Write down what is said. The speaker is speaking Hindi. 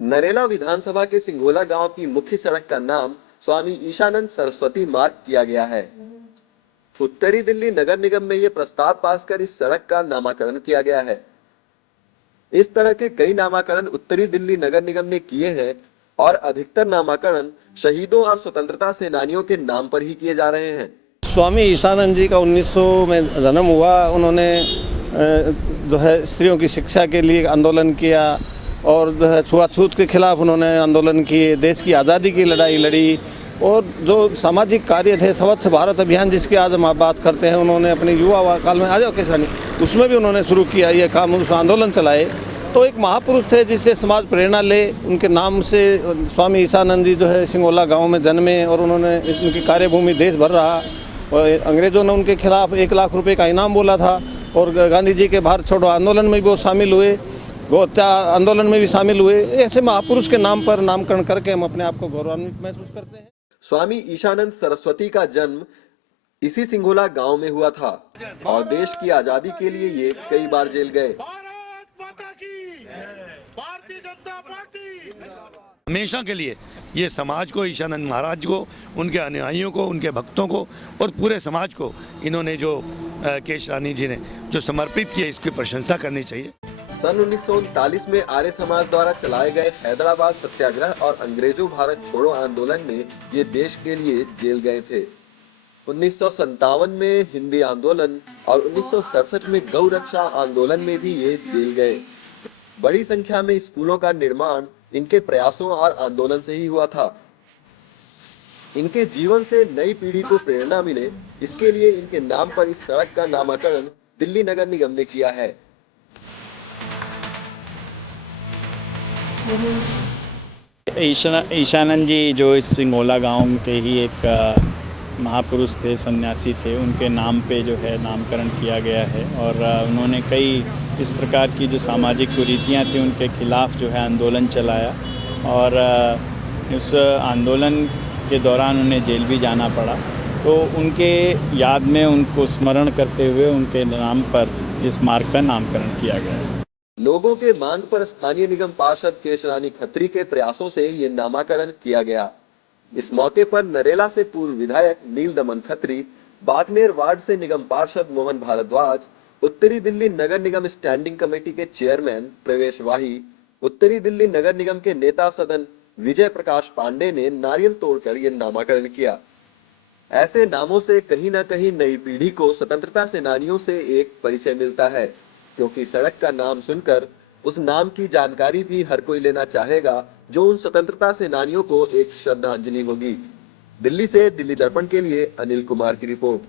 नरेला विधानसभा के सिंघोला गांव की मुख्य सड़क का नाम स्वामी ईशानंद सरस्वती मार्ग किया गया है। उत्तरी दिल्ली नगर निगम में ये प्रस्ताव पास कर इस सड़क का नामकरण किया गया है। इस तरह के कई नामकरण उत्तरी दिल्ली नगर निगम ने किए हैं और अधिकतर नामकरण शहीदों और स्वतंत्रता सेनानियों के नाम पर ही किए जा रहे हैं। स्वामी ईशानंद जी का 1900 में जन्म हुआ। उन्होंने जो है स्त्रियों की शिक्षा के लिए आंदोलन किया और जो है छुआछूत के खिलाफ उन्होंने आंदोलन किए, देश की आज़ादी की लड़ाई लड़ी और जो सामाजिक कार्य थे, स्वच्छ भारत अभियान जिसकी आज हम बात करते हैं, उन्होंने अपने युवा काल में, आ जाओ किसानी, उसमें भी उन्होंने शुरू किया ये काम, उस आंदोलन चलाए। तो एक महापुरुष थे जिससे समाज प्रेरणा ले। उनके नाम से स्वामी ईशानंद जी जो है सिंघोला गांव में जन्मे और उन्होंने उनकी कार्यभूमि देश भर रहा और अंग्रेज़ों ने उनके खिलाफ 1 लाख रुपए का इनाम बोला था और गांधी जी के भारत छोड़ो आंदोलन में भी वो शामिल हुए, गौ हत्या आंदोलन में भी शामिल हुए। ऐसे महापुरुष के नाम पर नामकरण करके हम अपने आप को गौरवान्वित महसूस करते हैं। स्वामी ईशानंद सरस्वती का जन्म इसी सिंघोला गांव में हुआ था और देश की आजादी के लिए ये कई बार जेल गए। हमेशा के लिए ये समाज को, ईशानंद महाराज को, उनके अनुयायियों को, उनके भक्तों को और पूरे समाज को इन्होंने जो केशरानी जी ने जो समर्पित किया, इसकी प्रशंसा करनी चाहिए। सन 1939 में आर्य समाज द्वारा चलाए गए हैदराबाद सत्याग्रह और अंग्रेजों भारत छोड़ो आंदोलन में ये देश के लिए जेल गए थे। 1957 में हिंदी आंदोलन और 1967 में गौ रक्षा आंदोलन में भी ये जेल गए। बड़ी संख्या में स्कूलों का निर्माण इनके प्रयासों और आंदोलन से ही हुआ था। इनके जीवन से नई पीढ़ी को प्रेरणा मिले, इसके लिए इनके नाम पर इस सड़क का नामकरण दिल्ली नगर निगम ने किया है। ईशानंद जी जो इस सिंघोला गांव के ही एक महापुरुष थे, सन्यासी थे, उनके नाम पे जो है नामकरण किया गया है और उन्होंने कई इस प्रकार की जो सामाजिक कुरीतियाँ थी उनके खिलाफ जो है आंदोलन चलाया और उस आंदोलन के दौरान उन्हें जेल भी जाना पड़ा। तो उनके याद में उनको स्मरण करते हुए उनके नाम पर इस मार्ग का नामकरण किया गया है। लोगों के मांग पर स्थानीय निगम पार्षद केशरानी खत्री के प्रयासों से ये नामकरण किया गया। इस मौके पर नरेला से पूर्व विधायक नील दमन खत्री, बागनेर वार्ड से निगम पार्षद मोहन भारद्वाज, उत्तरी दिल्ली नगर निगम स्टैंडिंग कमेटी के चेयरमैन प्रवेश वाही, उत्तरी दिल्ली नगर निगम के नेता सदन विजय प्रकाश पांडे ने नारियल तोड़कर ये नामकरण किया। ऐसे नामों से कहीं न कहीं नई पीढ़ी को स्वतंत्रता सेनानियों से एक परिचय मिलता है, क्योंकि सड़क का नाम सुनकर उस नाम की जानकारी भी हर कोई लेना चाहेगा, जो उन स्वतंत्रता सेनानियों को एक श्रद्धांजलि होगी। दिल्ली से दिल्ली दर्पण के लिए अनिल कुमार की रिपोर्ट।